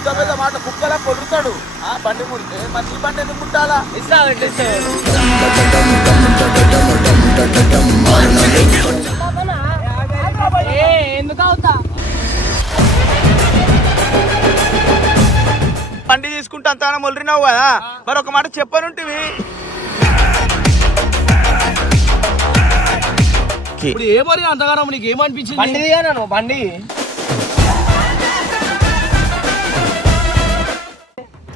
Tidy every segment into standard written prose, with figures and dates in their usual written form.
ఇంత పెద్ద మాట కుక్కలా కొడుతాడు ఆ బండి ముడితే మరి ఈ బండి ఎందుకు ముట్టాలా? ఎందుకు అవుతా బండి తీసుకుంటే అంత మొలిరినావు కదా, మరి ఒక మాట చెప్పనుంటివి. ఇప్పుడు ఏమని అంతగానో నీకు ఏమనిపించింది? బండి దిగాను బండి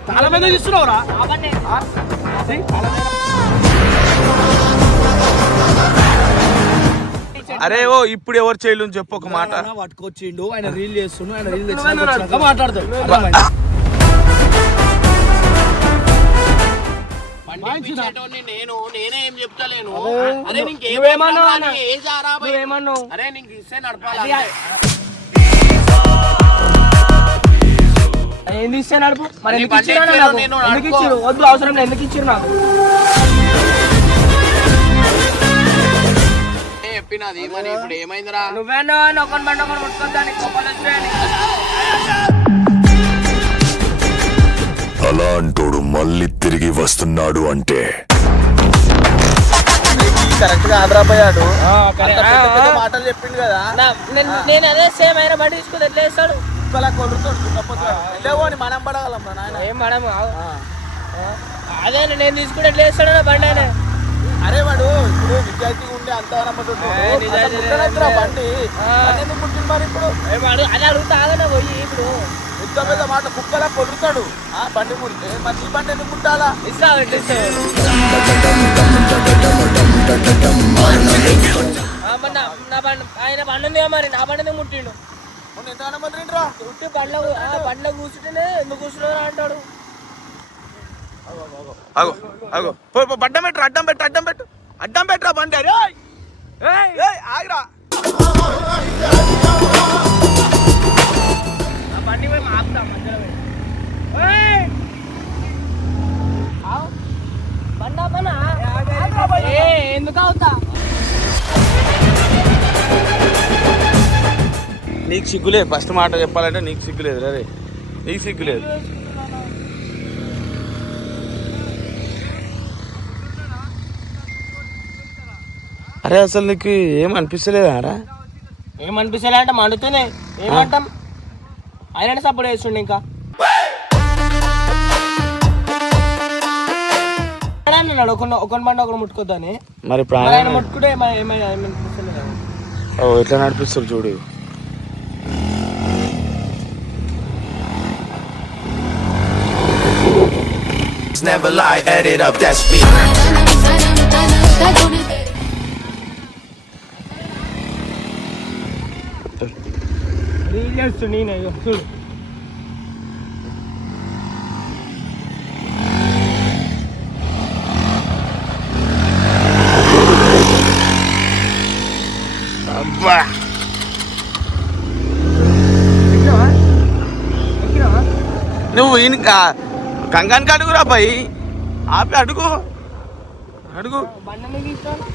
చాలా మంది ఇస్తున్నావురా. అరే ఓ ఇప్పుడు ఎవరు చేయలు చెప్పు ఒక మాట. పట్టుకొచ్చిండు ఆయన రీల్ చేస్తుండు, ఆయన రీల్ తెచ్చినాక మాట్లాడతాడు. నేనేం చెప్తలేను. అరే నీకేమన్నావు? అరే నీకు ఇస్తే నడపాలి. ఎందుకు ఇస్తే నడుపు? మరి ఎందుకు ఇచ్చారు? వద్దు అవసరం లేదు. ఎందుకు ఇచ్చారు నాకు? చెప్పినది మరి ఇప్పుడు ఏమైందిరా? నువ్వేనా ఒకరి బండి ఒకరు ముట్టుకోద్దానికి అలాంటోడు మళ్ళీ తిరిగి వస్తున్నాడు అంటే కరెక్ట్ గా ఆంధ్రాపోయాడు. మాటలు చెప్పిండు కదా. నేను అదే సేమ్ అయినా బండి తీసుకుని ఎట్లా వేస్తాడు? కుక్కలా కొడుతాడు. లేవో అని మనం పడగలం నాయన. ఏం పడము. అదే నేను తీసుకుంటే ఎట్లా వేస్తాడు బండి ఆయన? అరే వాడు ఇప్పుడు నిజాయితీగా ఉండే అంత బండి ఎందుకు పుట్టింది మరి ఇప్పుడు? అదే అడుగుతా ఆగనే పోయి ఇప్పుడు ఇంత పెద్ద మాట కుక్కలా కొడుతాడు ఆ బండి ముడితే మరి ఈ బండి ఎందుకు ముట్టాలా? ఆయన బండి ఉంది మరి నా బండి ముట్టిండు. ఎంతగానో మంది ఉట్టి బండ్ల కూర్చుంటేనే ఎందుకు కూర్చున్నారా అంటాడు. అడ్డం పెట్టరా బండి. ఆగిరా బండి మేము ఆపుతాం మధ్యలో ఎందుకు అవుతా? నీకు సిగ్గులేదు. ఫస్ట్ మాట చెప్పాలంటే నీకు సిగ్గులేదు. రే నీకు సిగ్గులేదు. అరే అసలు నీకు ఏమనిపిస్తలేదా రా? ఏమనిపిస్తలే అంటే మండుతూనే ఏమంటాం. ఆయన సపోర్ట్ చేస్తుండే ఇంకా అన్నాడు ఒక బండి ఒకరు ముట్టుకోద్దని. మరి ఇప్పుడు ఆయన ముట్టుకుంటే ఏమనిపిస్తలేదు. ఎట్లా నడిపిస్తారు చూడు. Never lie, add it up, that's me. నేనే చూడు నువ్వు ఇంకా కంగానికి అడుగురా బాయ్. ఆపి అడుగు బండి తీసుకురా.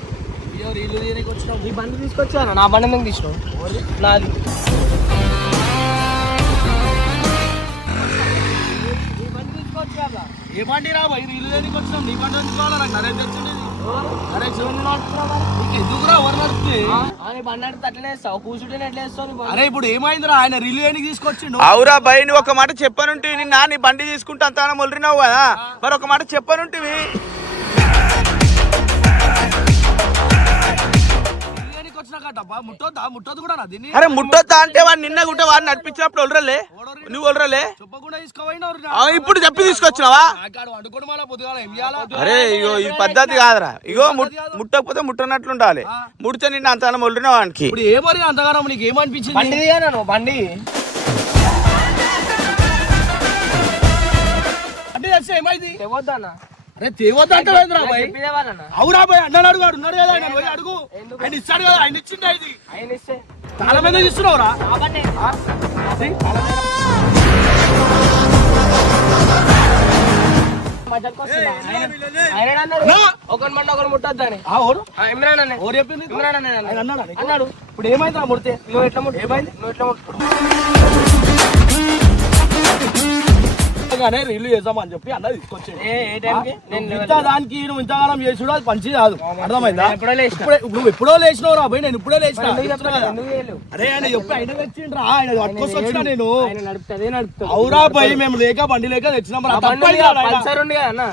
ఈ బండి తీసుకొచ్చాను. నా బండి మీద తీసినావు నాది. ఏ బండి రా బాయ్? రీలు దేనికి వచ్చినాం? నీ బండి ఎందుకు నాకు నరేజ్ తెచ్చింది. ఎందుకురా ఎవరు నడిపితే? బండి అడితే అట్లనే వేస్తావు, కూర్చుంటే ఎట్లా వేస్తావు? అరే ఇప్పుడు ఏమైందిరా? ఆయన రీలు దేనికి తీసుకొచ్చిండు? అవురా బాయ్, నువ్వు ఒక మాట చెప్పనుంటివి. నిన్న నీ బండి తీసుకుంటే అంత మొలిరినావు కదా, మరి ఒక మాట చెప్పనుంటివి. ముట్టొద్దు కూడా దీన్ని. అరే ముట్టొద్దా అంటే వాడు నిన్న గుట్ట వాడిని నడిపించినప్పుడు ఒలరలే, నువ్వు ఒలరలే. ఇప్పుడు చెప్పి తీసుకొచ్చినావా? అరే ఇగో ఈ పద్ధతి కాదురా. ఇగో ముట్టకపోతే ముట్టనట్లు ఉండాలి. ముడితే నిన్న అంత మొలిరిన వానికి. ఇప్పుడు ఏమని అంతగానో నీకు ఏమనిపించింది? బండి దిగాను బండి ఏమైంది? తెవద్దన్నా. అరే తేవద్దంటే అవురా బాయ్ అన్నాడు అడుగు ఉన్నాడు కదా ఆయన పోయి అడుగు. ఆయన ఇస్తాడు కదా, ఆయన ఇచ్చిండే ఇది. ఆయన ఇస్తే చాలా మంది ఇస్తున్నావురా. ఒకరి మండి ఒకరు ముట్టొద్దని అన్నాడు. ఇప్పుడు ఏమైంది ముడితే? నువ్వు ఎట్లా ముట్టు? ఏమైంది? నువ్వు ఎట్లా ముట్టు? నిజంగానే రీల్ చేద్దామని చెప్పి అన్న తీసుకొచ్చాడు. ఏ టైంకి ఇంత దానికి నువ్వు ఇంతకాలం చేసుడు అది మంచిది కాదు, అర్థమైందా? ఎప్పుడో లేచిన. నువ్వు ఎప్పుడో లేచినావు రా భయ్, నేను ఇప్పుడే లేచిన. ఎందుకు చేయలేవు? అరే ఆయన చెప్పి ఆయన తెచ్చిండ్రా, ఆయన పట్టుకొచ్చి వచ్చినా నేను. ఆయన నడుపుతుంది నడుపుతుంది. అవురా భయ్, మేము లేక బండి లేక తెచ్చినాం. పల్సర్ ఉంది కదా అన్న,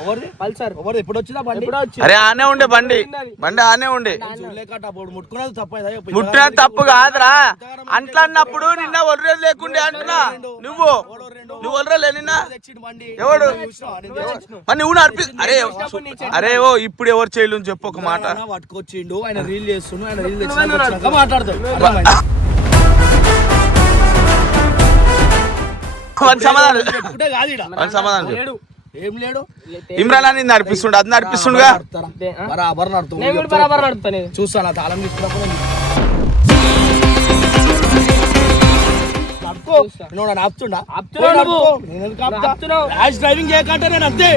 పల్సర్ ఎవరు ఎప్పుడు వచ్చినా బండి ఎప్పుడో వచ్చి అరే ఆనే ఉండే బండి ఆనే ఉండే. ముట్టుకున్నది తప్పదా? ముట్టిన తప్పు కాదురా, అట్లా అన్నప్పుడు నిన్న ఒర్రేది లేకుండే అంటున్నా. నువ్వు ఒర్రలే నిన్న ఎవడు మరి నువ్వు నడిపి. అరే ఓ ఇప్పుడు ఎవరు చేయలు చెప్పు ఒక మాట. పట్టుకొచ్చిండు ఆయన రీల్ చేస్తుండు, ఆయన రీల్ మాట్లాడతాడు. సమాధానం ఏం లేడు ఇమ్రాన్ అని నడిపిస్తుండు, అది నడిపిస్తుండగా బరాబర్ బరాబర్ నడుపుతాను. చూస్తాను తాళం తీసుకున్నప్పుడు ఆపుతుండా? డ్రైవింగ్ చేయకంటే నేను అంతే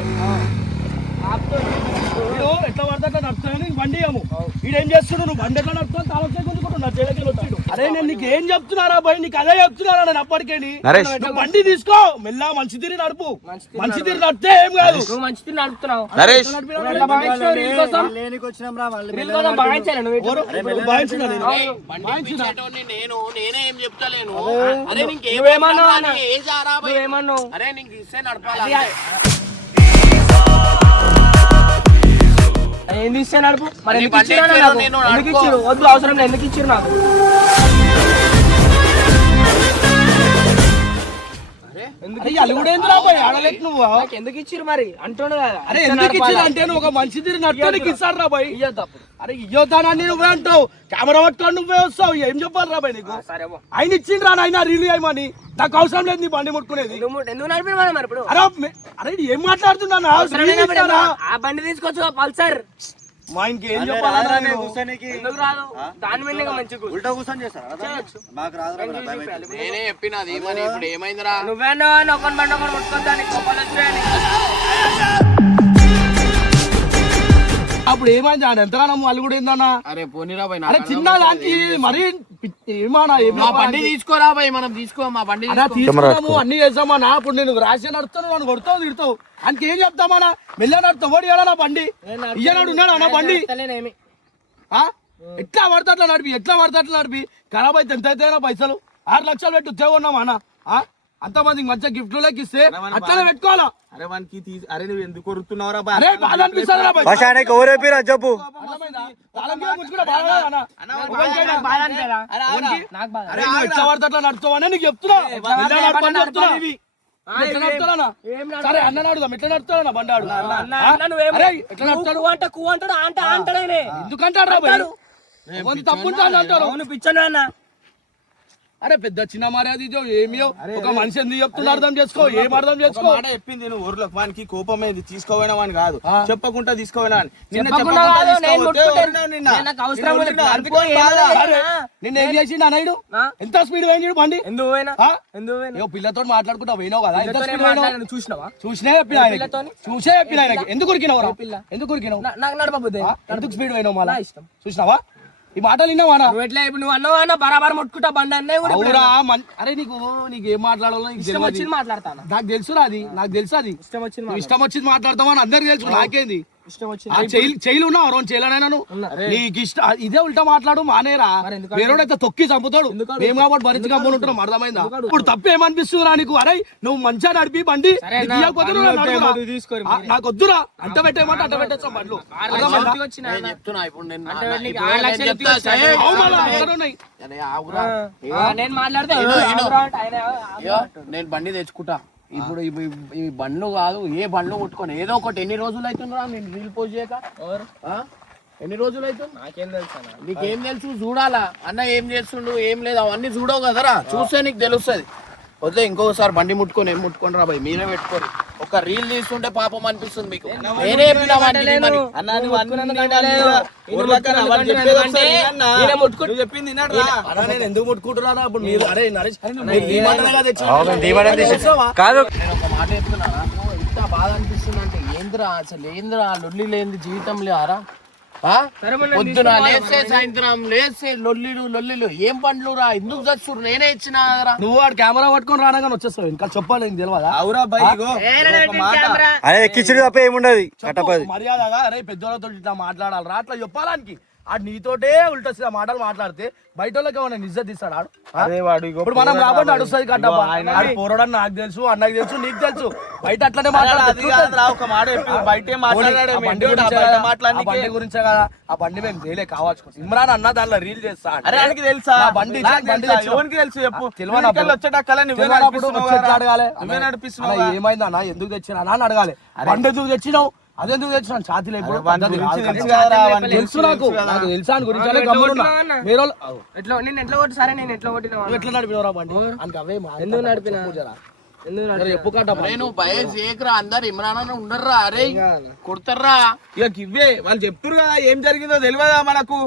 ఎట్లా పడతా నడుపుతాను బండి ఏమో. వీడేం చేస్తున్నాడు? నువ్వు బండి ఎట్లా నడుపుతాను తాళం చేయకుండా చేయడానికి వచ్చాడు. అరే నేను నీకు ఏం చెప్తున్నారా భయ్, నీకు అదే చెప్తున్నారా నేను అప్పటికేని. నువ్వు బండి తీసుకో, మెల్ల మంచి తీరి నడుపు. మంచి తీరి నడితే ఏం కాదు. నువ్వు మంచి తీరు నడుపుతున్నావు. నరేష్ నేనేం చెప్తలేను. నువ్వేమన్నావు? అరే నీకు ఇస్తే నడపాలి. ఎందుకు ఇస్తే నడుపు మరి? నీ ఎందుకు బండి ఇచ్చిర్రు ఇచ్చారు, నాకు? నేను ఎందుకు నడుపుకో. ఇచ్చిర్రు? వద్దు, అవసరం లేదు. ఎందుకు ఇచ్చిర్రు నాకు? నువ్వు నాకు ఎందుకు ఇచ్చిర్రు మరి అంటుండు కదా. అరే ఎందుకు ఇచ్చింది అంటే నువ్వు ఒక మంచి తీరు నడపడానికి ఇస్తాడు రా భయ్. అరే ఇయ్యోతానని నువ్వే అంటావు, కెమెరా పట్టుకొని నువ్వే వస్తావు, ఏం చెప్పాలి రా భయ్ నీకు? సరే ఆయన ఇచ్చిండ్రా నాయన రీల్ అయ్యమని, నాకు అవసరం లేదు నీ బండి ముట్టుకునేది. ఎందుకు నడిపిన మరి ఇప్పుడు? అరే ఏం మాట్లాడుతున్నా? ఆ బండి తీసుకొచ్చు పల్సర్. మా ఇంక ఏం చెప్పాలన్నా నేను? ఎందుకు రాదు? దాని మీద మంచిగా నేనే చెప్పినది మరి ఇప్పుడు ఏమైందిరా? నువ్వేనా ఒకని బండి ఒకటి ముట్టుకొని దానికి కోపాలు వచ్చాయని. అప్పుడు ఏమైంది? ఆయన ఎంతగానో వాళ్ళు కూడా ఏందన్నా? అరే పోనీరా భయ్, అరే చిన్న దానికి మరి ఏమన్నా మా బండి తీసుకోరా భయ్, మనం తీసుకో మా బండి. తీసుకున్నాము అన్ని చేస్తామన్నా. అప్పుడు నేను రాసి నడుస్తాను, నన్ను కొడతావు తిడతావు, ఆయనకి ఏం చెప్తామన్నా? మెల్ల నడుతావు, ఓడి నా బండి ఇయ్యనాడు ఉన్నాడు అన్న బండి. ఎట్లా పడితే అట్లా నడిపి, ఎట్లా పడితే అట్లా నడిపి. ఖరాబ్ అయితే ఎంత అయితే పైసలు 6 లక్షలు పెట్టి ఉద్యోగం అన్న. అంతమందికి మంచిగా గిఫ్ట్లు లెక్కిస్తే అట్లనే పెట్టుకోవాలా? అరే వానికి అరే నువ్వు ఎందుకు కొరుతున్నావురా? అరే బాధ అనిపిస్తుంది రా భయ్. చెప్పు అరే నువ్వు ఎట్లా పడితే అట్లా నడుస్తావని నీకు చెప్తున్నా. సరే అన్న నడుదాం, ఎట్లా నడుస్తాడు బండాడు? ఎందుకంటాడు రా భయ్? తప్పు అంటారు పిచ్చను అన్న. అరే పెద్ద చిన్న మర్యాద ఇదో ఏమియో. ఒక మనిషి ఎందుకు చెప్తున్నా అర్థం చేసుకో, ఏం అర్థం చేసుకో. మాట చెప్పింది నువ్వు ఊర్లోకి, వానికి కోపం ఏది తీసుకోపోయినా వాని కాదు, చెప్పకుండా తీసుకోపోయినా నిన్నేం చేసిండు అన్నయ్యడు? ఎంత స్పీడ్ పోయినాడు బండి? ఎందుకు పోయినా? ఎందుకు పోయినా? పిల్లతో మాట్లాడుకుంటా పోయినావు కదా, ఎంత స్పీడ్ పోయినావు? చూసినావా? చూసే చెప్పిన ఆయనకి, చూసే చెప్పిన ఆయనకి. ఎందుకు ఉరికినావు? ఎందుకు ఉరికినావు? నాకు నడపబోద్ది. ఎందుకు స్పీడ్ పోయినావు? మళ్ళా ఇష్టం చూసినావా? ఈ మాటలు విన్నావా? నువ్వు ఎట్లా ఇప్పుడు నువ్వు అన్నావు అన్న బరాబర్ ముట్టుకుంటా బండి అన్నయ్య కూడా. అరే నీకు ఏం మాట్లాడాలో ఇష్టం వచ్చింది మాట్లాడతాను. నాకు తెలుసు అది, నాకు తెలుసు అది. ఇష్టం వచ్చింది ఇష్టం వచ్చింది మాట్లాడతామని అందరికి తెలుసు. నాకేంది ఇష్టం వచ్చింది? చైలు ఉన్నావు, 2 చైలనైనా నీకు ఇష్టం ఇదే ఉల్టా మాట్లాడు మానేరా. వేరేడైతే తొక్కి చంపుతాడు, మేము కాబట్టి భరించి కమ్ములు ఉంటున్నాం. అర్థమైందా? ఇప్పుడు తప్పు ఏమనిపిస్తుందిరా నీకు? అరే నువ్వు మంచిగా నడిపి బండి నాకు వద్దురా, అంట పెట్టేయమంటే అంట పెట్టేస్తాం బండ్లు. చెప్తున్నా ఇప్పుడు నేను మాట్లాడితే నేను బండి తెచ్చుకుంటా. ఇప్పుడు ఈ బండ్లు కాదు, ఏ బండ్లు కొట్టుకొని ఏదో ఒకటి. ఎన్ని రోజులు అవుతుందిరా నేను రీల్ పోస్ట్ చేయక? ఎన్ని రోజులు అవుతుంది? నాకేం తెలుసా? నీకేం తెలుసు? చూడాలా అన్న ఏం చేస్తుండు ఏం లేదు అవన్నీ చూడవు కదరా, చూస్తే నీకు తెలుస్తుంది. వద్దే ఇంకోసారి బండి ముట్టుకొని ఏం ముట్టుకొని రా భయ్, మీరే పెట్టుకోరు. ఒక రీల్ తీస్తుంటే పాపం అనిపిస్తుంది మీకు. నేనే చెప్పింది ఎందుకు ముట్టుకుంటున్నా? ఇప్పుడు మీరు అరే నరేష్ కాదు నేను ఒక మాట చెప్తున్నారా, ఇంత బాధ అనిపిస్తుంది అంటే ఏంద్రా అసలు ఏంద్రా లొల్లి లేని జీవితం లేరా? పొద్దున లేస్తే సాయంత్రం లేస్తే లొల్లిలు ఏం పండ్లు రా ఎందుకు చచ్చురు నేనే ఇచ్చినా కదరా. నువ్వు వాడు కెమెరా పట్టుకొని రానగానే వచ్చేస్తావు ఇంకా చెప్పాలి నీకు తెలియదా అవురా బై ఇగో ఒక మాట. అదే కిచిడి తప్ప ఏముండదు కట్టపది. మర్యాదగా అరే పెద్దోళ్ళతో ఇట్లా మాట్లాడాలరా అట్లా చెప్పాలానికి ఆడు నీతోటే ఉల్టా మాటలు మాట్లాడితే బయట వాళ్ళకి ఏమన్నా నిజ తీస్తాడు ఆడు. అరే వాడు ఇగో ఇప్పుడు మనం కాబట్టి అడుస్తుంది కట్టప్ప ఆయన ఆడు పోరాడని నాకు తెలుసు అన్నకి తెలుసు నీకు తెలుసు బయట అట్లనే అది మాట్లాడాలి కాదురా, ఒక మాట చెప్పి బయటే మాట్లాడాడు ఆ బండి గురించే కదా ఆ బండి మేము చేయలే కావచ్చు ఇమ్రాన్ అన్న దానిలో రీల్ చేస్తా అంటే. అరే ఆయనకి తెలుసా నా బండి నాకు బండి తెలుసా? తెచ్చు. ఎవరికి తెలుసు చెప్పు. తెలియనప్పుడు ఊరికెళ్ళి వచ్చేటక్కల నువ్వే తెలియనప్పుడు నడిపిస్తున్నావు వచ్చి ఎట్లా కదా. అడగాలి నువ్వే నడిపిస్తున్నావు అన్న, ఏమైంది అన్న ఎందుకు తెచ్చినా అని అడగాలి. బండి ఎందుకు తెచ్చినావు అదెందుకు తెచ్చినాను ఛాతీలో ఇప్పుడు వాని పద్ధతి గురించి కాదు తెలుసు కదా. కదరా, వాని తెలుసు గురించి నాకు తెలుసు కదా. నాకు తెలుసా అని గురించి అనే గమ్మునున్నా. వేరే వాళ్ళు ఎట్లా నేను ఎట్లా కొట్టి సరే నేను ఎట్లా కొట్టినా నువ్వు ఎట్లా నడిపినవరా బండి అని అవే ఎందుకు నడిపినా ఎందుకు నడిపినా? చెప్పు కట్టప్ప. అరే నువ్వు భయ చేయకరా అందరు ఇమ్రాన్ అన్న ఉండర్రా అరే కొడతారా. ఇక ఇవ్వే వాళ్ళు చెప్తురు కదా ఏం జరిగిందో తెలియదా మనకు.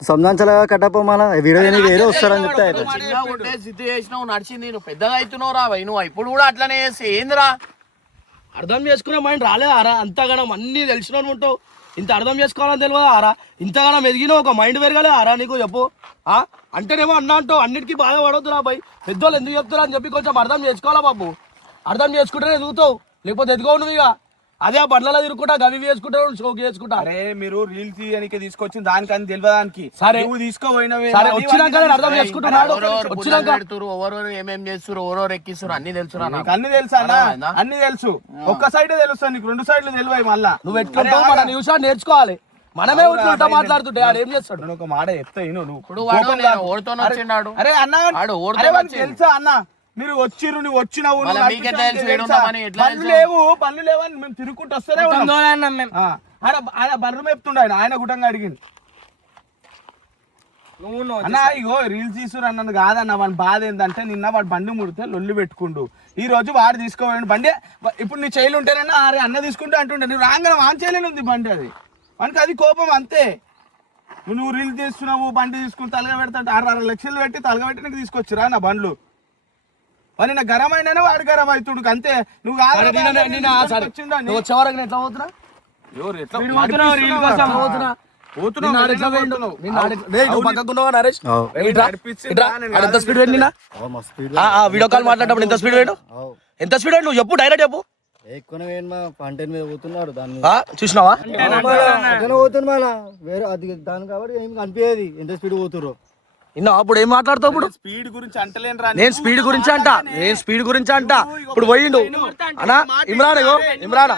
సంబంధించలేగా కట్టప మన వీడియో ఏదో వస్తారని చెప్తే అయిపోయింది. చిన్న ఉంటే స్థితి చేసినావు నడిచింది నువ్వు పెద్దగా అవుతున్నావు రా భయ్ నువ్వు ఇప్పుడు కూడా అట్లనే చేస్తే ఏందిరా. అర్థం చేసుకునే మైండ్ రాలేదు ఆరా అంతగానం అన్ని తెలిసిన ఉంటావు ఇంత అర్థం చేసుకోవాలని తెలియదు ఆరా ఇంతగానం ఎదిగిన ఒక మైండ్ పెరగలే ఆరా నీకు చెప్పు అంటేనేమో అన్నా అంటావు అన్నిటికీ బాధపడవద్దు రా భయ్ పెద్దోళ్ళు ఎందుకు చెప్తారా అని చెప్పి కొంచెం అర్థం చేసుకోవాలా బాబు అర్థం చేసుకుంటేనే ఎదుగుతావు లేకపోతే ఎదుగవు నువ్వు ఇక అదే ఆ బండ్లలో తిరుగుకుంటా గవి వేసుకుంటావు షోకి వేసుకుంటా. అరే మీరు రీల్ తీయడానికి తీసుకొచ్చిన దానికని తెలియదానికి సరే నువ్వు తీసుకోపోయినవే సరే వచ్చినాక నేను అర్థం చేసుకుంటున్నాడు వచ్చినాక ఎవరెవరు ఏమేం చేస్తారు ఎవరెవరు ఎక్కిస్తారు అన్ని తెలుసురా నాకు. నీకు అన్ని తెలుసా అన్న? అన్ని తెలుసు ఒక్క సైడే తెలుస్తా నీకు రెండు సైడ్లు తెలివాయి మళ్ళా. నువ్వు ఎట్లుంటావు మన నిమిషాలు నేర్చుకోవాలి మనమే ఉల్టా మాట్లాడుతుంటే ఆడు ఏం చేస్తాడు. నేను ఒక మాట చెప్తా విను నువ్వు. ఇప్పుడు వాడు నేను ఓడితోనే వచ్చిన్నాడు అరే అన్న వాడు అరే ఓడితో వానికి తెలుసా అన్న మీరు వచ్చిర్రు నువ్వు వచ్చినావు నువ్వు మళ్ళా మీకే నడిపించావు, తెలుసు, నీకు ఏడు తెలుసా? ఉన్నామని ఎట్లా పనులు తెలుసు? లేవు పనులు లేవని మేము తిరుగుకుంటూ వస్తూనే ఉన్నాం. ఆయన బర్రె మేపుతుండే ఆయన గుట్టంగా అడిగింది అన్న ఇగో రీల్స్ తీసుకురు అన్నది కాదన్న వాడి బాధ ఏంటంటే నిన్న వాడు బండి ముడితే లొల్లి పెట్టుకుండు ఈ రోజు వాడు తీసుకోవాలండి బండి ఇప్పుడు నీ చేయలు ఉంటేనన్నా అరే అన్న తీసుకుంటే అంటుండే నువ్వు రాగానే వాన్ చేయలేని ఉంది బండి అది మనకి అది కోపం అంతే నువ్వు రీల్స్ తీస్తున్నావు బండి తీసుకుని తలగా పెడతా 6 లక్షలు పెట్టి తలగా పెట్టి నీకు తీసుకొచ్చిరా నా బండ్లు మరి నా గరం అయినా వాడు గరం అవుతుడు అంతే నువ్వు వచ్చే వరకు ఎట్లా పోతున్నా వీడియో కాల్ మాట్లాడేటప్పుడు ఎంత స్పీడ్ వేడు ఎంత స్పీడ్ వేడు నువ్వు చెప్పు డైరెక్ట్ చెప్పు ఎక్కువ కంటెంట్ మీద పోతున్నాడు దాన్ని చూసినావా పోతుంది మళ్ళా వేరే అది దాని కాబట్టి ఏం కనిపించేది ఎంత స్పీడ్ పోతుర్రో ఇన్నా అప్పుడు ఏం మాట్లాడతావు ఇప్పుడు స్పీడ్ గురించి అంటలేను నేను స్పీడ్ గురించి అంట నేను స్పీడ్ గురించి అంట ఇప్పుడు పోయిండు అన్నా ఇమ్రాన్ ఇగో ఇమ్రాన్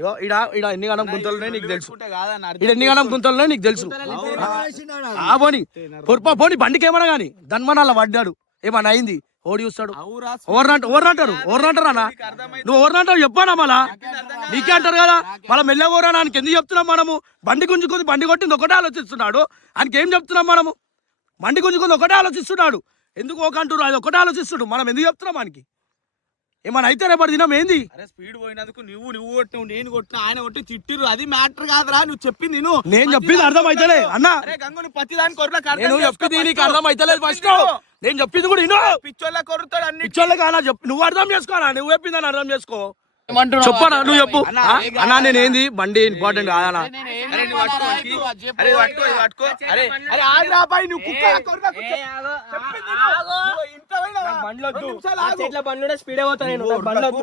ఇగో ఇడ ఎన్ని గణం గుంతలునే నీకు తెలుసు ఇడ ఎన్ని గణం గుంతలునే నీకు తెలుసు పోనీ పోనీ బండికి ఏమన్నా గానీ దన్మన్ అలా పడ్డాడు ఏమన్నా అయింది ఓడి చూస్తాడు ఎవరినంటారు అన్న నువ్వు ఎవరినంటావు చెప్పానా మళ్ళా నీకే అంటారు కదా మళ్ళీ మెల్లగోరా ఆయనకి ఎందుకు చెప్తున్నాం మనము బండి గుంజుకుంది బండి కొట్టింది ఒకటే ఆలోచిస్తున్నాడు ఆయనకి ఏం చెప్తున్నాం మనము బండి గుంజుకుంది ఒకటే ఆలోచిస్తున్నాడు ఎందుకు ఒక అంటారు అది ఒకటే ఆలోచిస్తుడు మనం ఎందుకు చెప్తున్నాం మనకి ఏమన్నా అయితే రేపటి దినం ఏంది స్పీడ్ పోయినందుకు నువ్వు కొట్టినావు నేను కొట్టిన ఆయన కొట్టి తిట్టిరు అది మ్యాటర్ కాదురా నువ్వు చెప్పింది నేను చెప్పింది అర్థం అయితలే అన్న గంగుని ప్రతి దాని కొరలకు నేను చెప్పింది నీకు అర్థం అయితలేదు ఫస్ట్ నేను చెప్పింది కూడా ఇను పిచ్చోళ్ళ కొరుతాడు అన్ని పిచ్చోళ్ళకి అలా చెప్పు నువ్వు అర్థం చేసుకోవాలా నువ్వు చెప్పిందని అర్థం చేసుకో ఏమంటున్నావు? చెప్పనా నువ్వు చెప్పు అన్నా నేను ఏంది బండి ఇంపార్టెంట్ కాదనా నేను ఏం అరే నువ్వు చెప్పాలా పట్టుకో, రా, అది చెప్పు. అరే పట్టుకో, ఇది పట్టుకో. అరే అరే ఆగ్రా బాయ్ నువ్వు కుక్క కొరకు చెప్పింది నువ్వు ఇంత పోయినావా? రెండు నిమిషాలు ఆగు. ఇట్లా బండ్లు స్పీడ్ పోతా నేను నాకు బండ్లు వద్దు.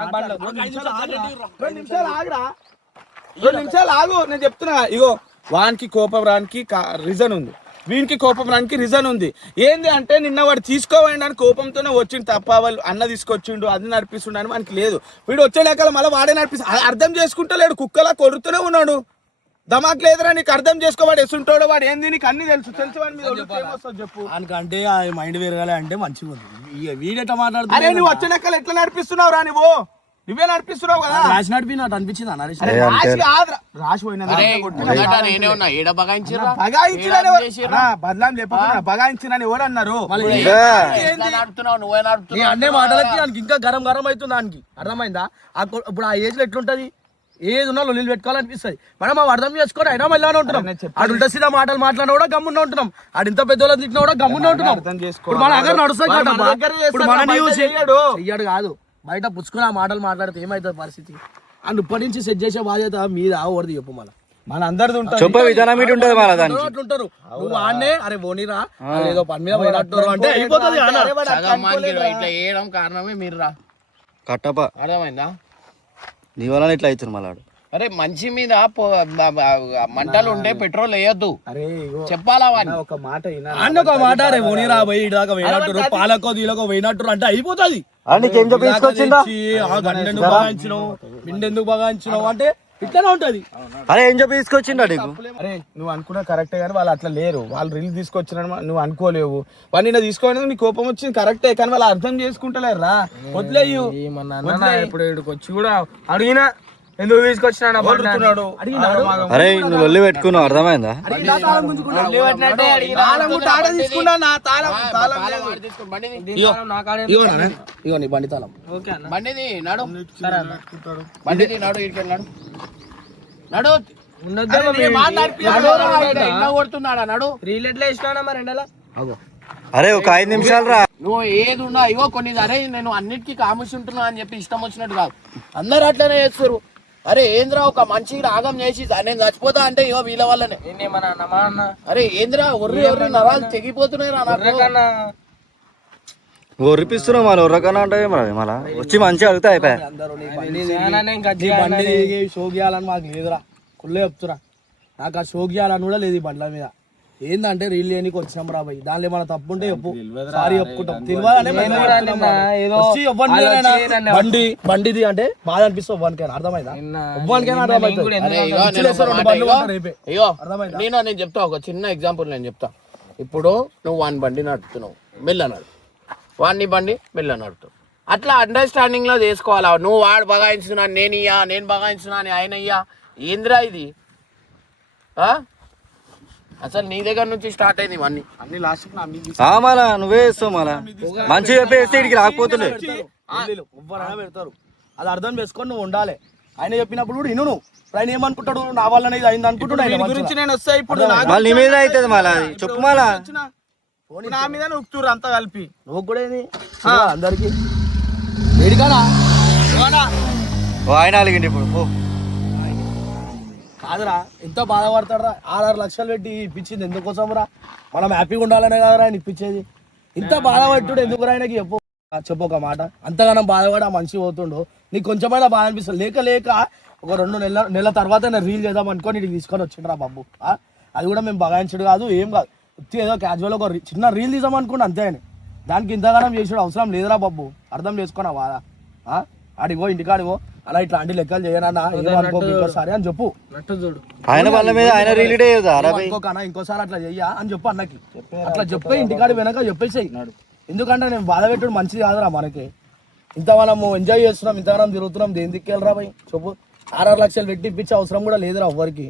నాకు బండ్లు వద్దు. 2 నిమిషాలు ఆగురా. 2 నిమిషాలు ఆగురా 2 నిమిషాలు ఆగు నేను చెప్తున్నా ఇగో వానికి కోపం రానికి రీజన్ ఉంది వీనికి కోపం రానికి రీజన్ ఉంది ఏంది అంటే నిన్న వాడు తీసుకోవాలని అని కోపంతోనే వచ్చిండు తప్ప వాళ్ళు అన్న తీసుకొచ్చిండు అది నడిపిస్తుండు అని మనకి లేదు వీడు వచ్చేలాక మళ్ళీ వాడే నడిపిస్తాడు అర్థం చేసుకుంటలేడు కుక్కలా కొడుతూనే ఉన్నాడు దమాక్ లేదురా నీకు అర్థం చేసుకోవాడు ఎసుంటాడు వాడు ఏంది నీకు అన్ని తెలుసు వాడి మీద ఏమొస్తుంది చెప్పు అంటే ఆ మైండ్ పెరగాలి అంటే మంచిగా ఉంది వీడెట్లా మాట్లాడుతుంది అరే నువ్వు వచ్చేనాక ఎట్లా నడిపిస్తున్నావు రా నువ్వే నడిపిస్తున్నావు కదా రాసి నడిపినట్టు అనిపించింది అన్న అరే రాసి కాదురా. రాసి పోయినా అరే, ముంగట నేనే ఉన్నా ఏడ బగాయించిర్రా? బదలాం లేకపోతే బగాయించిన ఎవరు అన్నారు ఎట్లా నడుపుతున్నావు నువ్వే నీ నడుపుతున్నావు అన్నే మాటలకి దానికి ఇంకా గరం గరం అవుతుంది దానికి అర్థమైందా ఇప్పుడు ఆ ఏజ్ లో ఎట్లుంటది ఏది ఉన్నా లొల్లీలు పెట్టుకోవాలనిపిస్తుంది మనం అవి అర్థం చేసుకొని అయినా మళ్ళీ ఉంటున్నాం ఆడు ఉల్టా సీదా మాటలు మాట్లాడినా కూడా గమ్మున్నా ఉంటున్నాం ఆడు ఇంత పెద్దోళ్ళని తిట్టినా కూడా గమ్మున్నా ఉంటున్నాం అర్థం చేసుకో ఇప్పుడు మన దగ్గర నడుస్తాయి వాడు మన దగ్గర చేస్తాడు, ఇప్పుడు మన బయట న్యూస్ చెయ్యడు. చెయ్యడు కాదు బయట పుచ్చుకుని ఆ మాటలు మాట్లాడితే ఏమవుతుంది పరిస్థితి అండ్ ఇప్పటి నుంచి సెట్ చేసే బాధ్యత మీద ఓడిది చెప్పు మళ్ళీ మన అందరిది ఉంటుంది. చెప్పే విధానం ఇటు ఉంటది మళ్ళా దానికి. అట్లుంటారు. నువ్వు ఆడనే అరే పోనీరా ఏదో పని మీద పోయినట్టు అంటే అయిపోతుంది అన్న. సగం మందికి ఇట్లా వేయడం కారణమే మీరు రా. కట్టప అర్థమైందా? నీ వల్ల ఇట్లా అవుతుంది మళ్ళా. అరే మంచి మీద మంటలు ఉంటే పెట్రోల్ వేయొద్దు. అరే ఇగో చెప్పాలా వాడిని. ఒక మాట అన్న ఒక మాట రే పోనీరా పోయి ఇదాకా పోయినట్టు పాలకో దీలకో పోయినట్టు అంటే అయిపోతుంది. నీకేం చెప్పి తీసుకొచ్చిందా? గండెందుకు బగాయించినావు మిండెందుకు బగాయించినావు అంటే ఇట్లనే ఉంటది. అరే ఏం చెప్పి తీసుకొచ్చిండా నీకు? అరే నువ్వు అనుకున్నా కరెక్టే కానీ వాళ్ళు అట్లా లేరు. వాళ్ళు రీల్ తీసుకొచ్చినా నువ్వు అనుకోలేవు. వాళ్ళు నిన్న తీసుకోవడం నీ కోపం వచ్చింది కరెక్టే కానీ వాళ్ళు అర్థం చేసుకుంటలేరు రా. వదిలేయు ఇప్పుడు ఇక్కడికి వచ్చి కూడా అడిగినా ఎందుకు తీసుకొచ్చినాడు అరే నువ్వు వెళ్ళి పెట్టుకున్నావు అర్థమైందా? ఇగో నీ బండి తాళం బండిది నడు. బండిది నడు. ఇక్కడికి నడు. నడు. కొడుతున్నాడా నడు. రీల్ ఎట్లా ఇచ్చినా మరి ఎండలా. అరే ఒక 5 నిమిషాలు రా. నువ్వు ఏది ఉన్నా ఇగో కొన్ని అరే నేను అన్నిటికీ కాముసి ఉంటున్నా అని చెప్పి ఇష్టం వచ్చినట్టు కాదు. అందరు అట్లనే చేస్తారు. అరే ఏంద్రా ఒక మనిషికి రాగం చేసి నేను చచ్చిపోతా అంటే ఇగో వీళ్ళ వల్లనే. అరే ఏంద్రా ఒర్రి ఒర్రి నరాలు తెగిపోతున్నాయి రా నాకు. ఒర్రిపిస్తున్నావు మళ్ళీ ఒర్రకన్నా అంటే మళ్ళా వచ్చి మంచిగా అడుగుతా అయిపోయా. బండి షో గీయాలని మాకు లేదురా. కుళ్ళే చెప్తురా నాకు ఆ షో గీయాలని కూడా లేదు ఈ బండ్ల మీద. ఏందంటే రీల్ చేయడానికి వచ్చినాం రా భయ్. దానిలో ఏమైనా తప్పు ఉంటే చెప్పు సారీ చెప్పుకుంటాం. బండి బండిది అంటే బాధ అనిపిస్తుంది ఎవ్వనికైనా. అర్థమైందా? ఎవ్వనికైనా నేను చెప్తా ఒక చిన్న ఎగ్జాంపుల్ నేను చెప్తా. ఇప్పుడు నువ్వు వాని బండి నడుపుతున్నావు మెల్లనాడు, వాడిని బండి మెల్లనాడుతావు. అట్లా అండర్స్టాండింగ్ లో చేసుకోవాలా. నువ్వు వాడు బగాయించున్నా నేను బగాయించున్నా అని ఆయన అయ్యా ఏందిరా ఇది? అసలు నీ దగ్గర నుంచి స్టార్ట్ అయింది ఇవన్నీ. అన్ని లాస్ట్ మళ్ళా నువ్వే ఇస్తావు మళ్ళా మంచిగా చెప్పేస్తే ఇడికి రాకపోతుండే ఎవ్వరైనా పెడతారు. అది అర్థం చేసుకొని నువ్వు ఉండాలి. ఆయన చెప్పినప్పుడు కూడా ఇను. నువ్వు ఆయన ఏమనుకుంటాడు నా వల్ల ఇది అయింది అనుకుంటున్నాడు గురించి నేను వస్తా. ఇప్పుడు నీ మీద అవుతుంది మళ్ళా చెప్పు మళ్ళా నా మీద ఉక్తురు అంతా కలిపి నువ్వు కూడా ఏది అందరికి వేడికాడా ఆయన అలిగిండి ఇప్పుడు కాదురా. ఎంత బాధపడతాడరా. 6 లక్షలు పెట్టి ఇప్పించింది ఎందుకోసం రా? మనం హ్యాపీగా ఉండాలనే కదరా ఆయన ఇప్పించేది. ఇంత బాధపట్టుడు ఎందుకు రా ఆయనకి చెప్పు ఒక మాట. అంతగానం బాధపడి ఆ మనిషి పోతుండో నీకు కొంచెమైనా బాధ అనిపిస్తుంది. లేక ఒక 2 నెలల తర్వాత నేను రీల్ చేద్దాం అనుకోని ఇటు తీసుకొని వచ్చిండ్రా బాబు. అది కూడా మేము బగాయించడు కాదు ఏం కాదు. ఏదో క్యాజువల్ ఒక చిన్న రీల్ తీసాం అనుకోండి అంతే. అని దానికి ఇంతగానం చేసాడు అవసరం లేదురా బాబు. అర్థం చేసుకున్నా బాధ. ఆడిగో ఇంటికాడిగో అలా ఇట్లాంటి లెక్కలు చేయనన్నా ఇంకోసారి అని చెప్పు. ఆయన వాళ్ళ మీద ఆయన రిలీడే ఇంకోసారి అట్లా చెయ్యా అని చెప్పు అన్నకి. అట్లా చెప్పే ఇంటికాడి వెనక చెప్పేసేయి. ఎందుకంటే నేను బాధ పెట్టడం మంచిది కాదురా మనకి. ఇంత మనము ఎంజాయ్ చేస్తున్నాం, ఇంతగానం తిరుగుతున్నాం, దేని దిక్కెళ్ళరా భయ్ చెప్పు. 6 లక్షలు పెట్టి ఇప్పించే అవసరం కూడా లేదురా ఎవ్వరికి.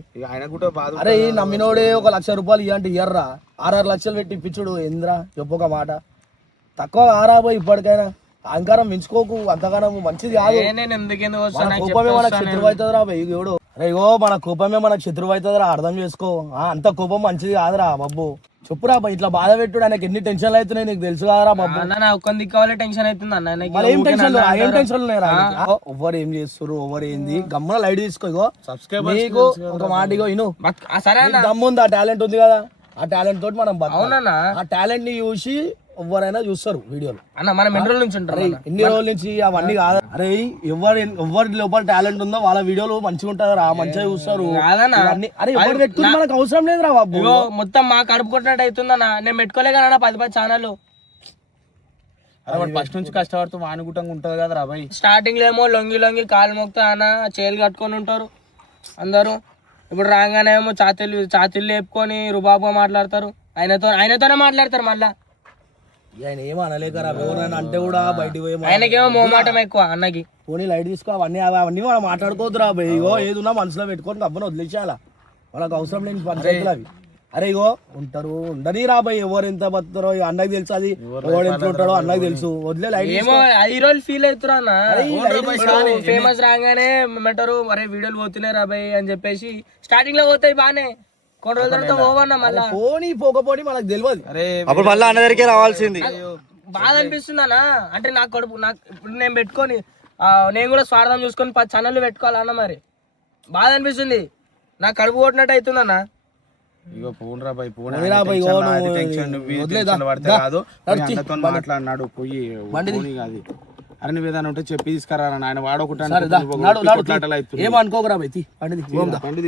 అరే నమ్మినోడే 1 లక్ష రూపాయలు ఇవ్వంటే ఇయ్యర్రా. 6 లక్షలు పెట్టి ఇప్పించుడు ఏంద్రా చెప్పు ఒక మాట. తక్కువ ఆరా పోయి ఇప్పటికైనా అహంకారం మించుకోకు. అంతగానం మంచిది కాదు. కోపమే మనకు శత్రువు అవుతుందిరా ఎవడు. అరే ఇగో మన కోపమే మనకు శత్రువు అవుతుందిరా. అర్థం చేసుకో. అంత కోపం మంచిది కాదురా బాబు. చెప్పురా ఇట్లా బాధ పెట్టుడు. ఆయనకి ఎన్ని టెన్షన్లు అవుతున్నాయి నీకు తెలుసు కదరా బాబు. టెన్షన్ అవుతుంది అన్న. ఏం టెన్షన్ ఉన్నాయరా? ఎవరు ఏం చేస్తారు ఎవరు ఏంది గమ్మున లైట్ తీసుకో. ఇగో నీకు ఒక మాట ఇగో ఇను. దమ్ముంది ఆ టాలెంట్ ఉంది కదా. ఆ టాలెంట్ తోటి మనం ఆ టాలెంట్ ని చూసి ఎవరైనా చూస్తారు వీడియోలు. అన్న మనం ఎన్ని రోజుల నుంచి ఉంటారు? ఎన్ని రోజుల నుంచి అవన్నీ కాదు. అరే ఎవరి లోపల టాలెంట్ ఉందో వాళ్ళ వీడియోలు మంచిగా ఉంటారు. మంచిగా చూస్తారు. అరే ఎవరు పెట్టుకుని మనకు అవసరం లేదురా బాబు. మొత్తం మా కడుపు కొట్టినట్టు అవుతుందన్న. నేను పెట్టుకోలే కదా 10 ఛానల్. ఫస్ట్ నుంచి కష్టపడుతూ మానుకుంటంగా ఉంటది కదా రాబాయ్. స్టార్టింగ్ లో ఏమో లొంగి కాలు మొక్తా అన్న చేలు కట్టుకొని ఉంటారు అందరూ. ఇప్పుడు రాగానే ఏమో చాతిళ్ళు లేపుకొని రుబాబుగా మాట్లాడతారు. ఆయనతోనే మాట్లాడతారు మళ్ళా. ఆయన ఏమో అనలేకరా ఎవరైనా అంటే కూడా బయటికి పోయి. ఆయనకేమో మోమాటం ఎక్కువ అన్నకి. పోనీ లైట్ తీసుకో. అవన్నీ మనం మాట్లాడుకోవద్దురా భయ్. ఇగో ఏదున్నా మనసులో పెట్టుకొని అబ్బను వదిలేసేయాలా. వాళ్ళకి అవసరం లేని పంచాయతీలు అవి. అరే ఇగో ఉంటారు ఉండని రా భయ్. ఎవరు ఎంత బతారో అన్నకి తెలుసు. అది ఎవరు ఎంత ఉంటాడో అన్నకి తెలుసు. వదిలే లైట్ ఏమో ఈ రోజు ఫీల్ అవుతురా అన్న. ఫేమస్ రాగానే ఏమంటారు అరే వీడియోలు పోతున్నాయి రా భయ్ అని చెప్పేసి స్టార్టింగ్ లో పోతాయి బానే. కొన్ని రోజుల తర్వాత పోవన్నా మళ్ళీ పోనీ పోకపోని మనకు తెలియదు. అప్పుడు మళ్ళీ అన్న దగ్గరికి రావాల్సింది. బాధ అనిపిస్తుందన్నా. అంటే నాకు కడుపు నాకు ఇప్పుడు నేను పెట్టుకొని నేను కూడా స్వార్థం చూసుకొని 10 ఛానళ్ళు పెట్టుకోవాలన్న. మరి బాధ అనిపిస్తుంది. నాకు కడుపు కొట్టినట్టు అవుతుందన్న. ఇగో పోన్రా బాయ్ పోన్ పోనీరా బాయ్, ఓ నువ్వు వదిలేదా? పడితే కాదు అన్నతో మాట్లాడినాడు పోయి పోనీ కాదు. అరే నువ్వు ఏదైనా ఉంటే చెప్పి తీసుకురా ఆయన వాడొకటి ఏమనుకోకరా బయ్, బండి